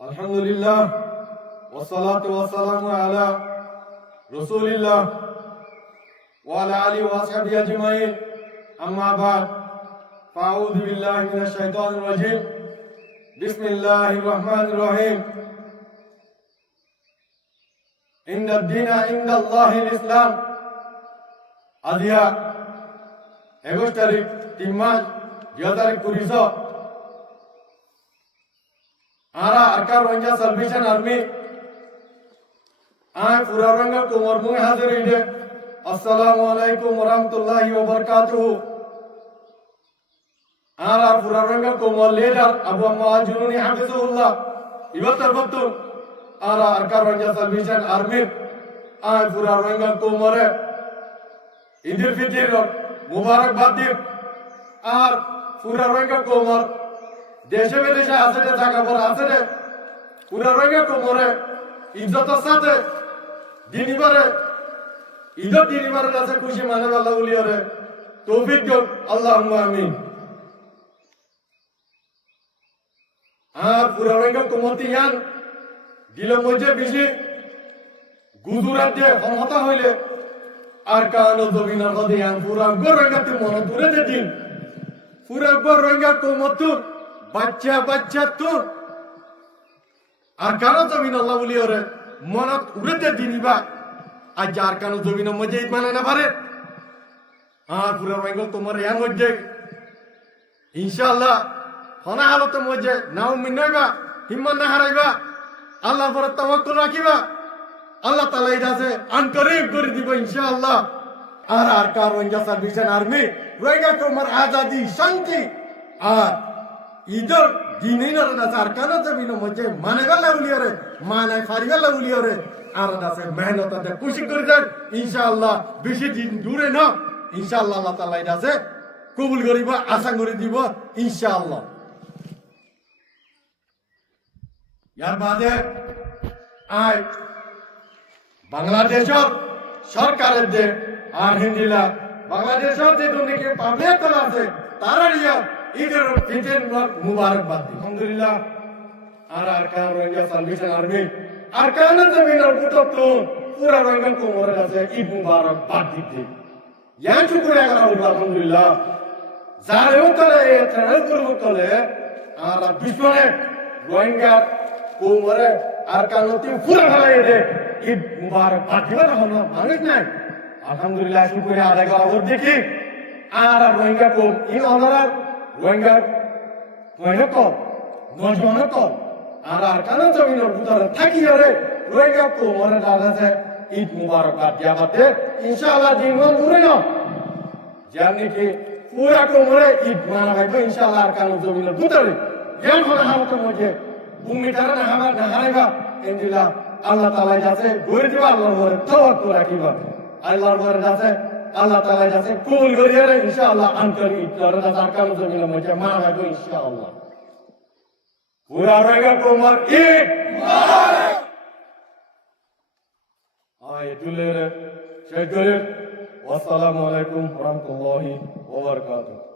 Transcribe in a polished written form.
আলহামদুলিল্লাহ ওয়াসসালাতু ওয়াসসালামু আলা রাসূলিল্লাহ ওয়া আলা আলিহি ওয়া আসহাবিহি আজমাইন আম্মা বাদ ফাউযু বিল্লাহি মিনাশ শাইতানির রাজীম বিসমিল্লাহির রহমানির রহিম ইন্নাদ দীনা ইনদাল্লাহিল ইসলাম আজিয়া 21 তারিখ 3 মাস 2020 आरा अरकार रंजा सल्वेशन आर्मी आय पूरा रंगा कुमार मुंह हाजिर इधे अस्सलामु अलैकुम वरहमतुल्लाहि वबरकातुहू आरा पूरा रंगा कुमार लीडर अबू अम्मा जुनूनी हाफिजुल्लाह इवतर बत्तुन आरा अरकार रंजा सल्वेशन आर्मी आय पूरा रंगा कुमार ईदुल फितर मुबारकबाद दिन आर पूरा रंगा कुमार देशे विदेशे আছে রে টাকা পর আছে রে পুরা রঙে কোমরে ইজ্জতের সাথে দিনইবারে ইজ্জত দিনইবারে কাছে খুশি মানে আল্লাহ বলিও রে তৌফিক দিও আল্লাহুম্মা আমিন আর পুরা রঙে কোমরতি ইয়ান দিলে মজে বেশি গুজরাতে ক্ষমতা হইলে আর কানো জমিনার মধ্যে ইয়ান পুরা গরঙ্গাতে মন দূরে দিন পুরা গরঙ্গা কোমরতু বাচ্চা বাচ্চা তো আর কারো জমিন আল্লাহ বলি ওরে মনত উড়েতে দিনিবা আর যার কারো জমিন মজে মানে না পারে আর পুরো বেঙ্গল তোমার ইয়ার মধ্যে ইনশাআল্লাহ হনা হালতে মজে নাও মিনাইবা হিম্মত না হারাইবা আল্লাহর পরে তাওয়াক্কুল রাখিবা আল্লাহ তাআলা ইদাসে আনকরিব করে দিব ইনশাআল্লাহ আর কার রোহিঙ্গা সার্ভিসেন আর্মি রোহিঙ্গা তোমার আজাদি শান্তি আর ইদর দিনের দাসে আর কানা জমিন মধ্যে মানে গেলে উলিয়রে মানে ফারি গেলে উলিয়রে আর দাসে মেহনততে খুশি করে দেন ইনশাআল্লাহ বেশি দিন দূরে না ইনশাআল্লাহ আল্লাহ তাআলা দাসে কবুল করিব আশা করে দিব ইনশাআল্লাহ ইয়ার বাদে আই বাংলাদেশের সরকারের যে আর হিন্দিলা বাংলাদেশের যে দুনিকে পাবলিক আছে তারা রিয়া ঈদের ফিতর মুবারকবাদ আলহামদুলিল্লাহ আর কার রোহিঙ্গা সালভেশন আর্মি আর কানা জমিনের পুত্র পুরা রোহিঙ্গা কোমরে আছে ঈদ মুবারকবাদ দিতে ইয়ান শুকরিয়া করা হলো আলহামদুলিল্লাহ যারে উত্তরে এতরে করব তলে আর বিশ্বনে রোহিঙ্গা কোমরে আর কানতি পুরা ফলাই দে ঈদ মুবারকবাদ দিবা হলো মানুষ নাই আলহামদুলিল্লাহ শুকরিয়া আদায় করা হলো দেখি আর রোহিঙ্গা কোম ইন অনার রোহিঙ্গার কম নজওয়ান কম আর কানা জমিনের ভিতরে থাকি রে রোহিঙ্গা কোমরে দাদাছে ঈদ মুবারকবাদ দিয়াবাতে ইনশাআল্লাহ দিনমান দূরে না জানি কি পুরা কোমরে ঈদ মানাবে ইনশাআল্লাহ আর কানা জমিনের ভিতরে জ্ঞান হলে হামতে মজে উম্মিতারা না হামা না হারাইবা ইনশাআল্লাহ আল্লাহ তাআলা যাচ্ছে গড়ে দিবা আল্লাহর উপরে তাওয়াক্কুল রাখিবা আল্লাহর উপরে যাচ্ছে আল্লাহ তাআলা যাচ্ছে কবুল করিয়া রে ইনশাআল্লাহ আন্তরিক ইতরা দার কারো জমিনের মধ্যে মানাবে ইনশাআল্লাহ পুরা রোহিঙ্গা কোমর ঈদ মুবারক আয় দুলের শেখ গরিব আসসালামু আলাইকুম ওয়া রাহমাতুল্লাহি ওয়া বারাকাতুহু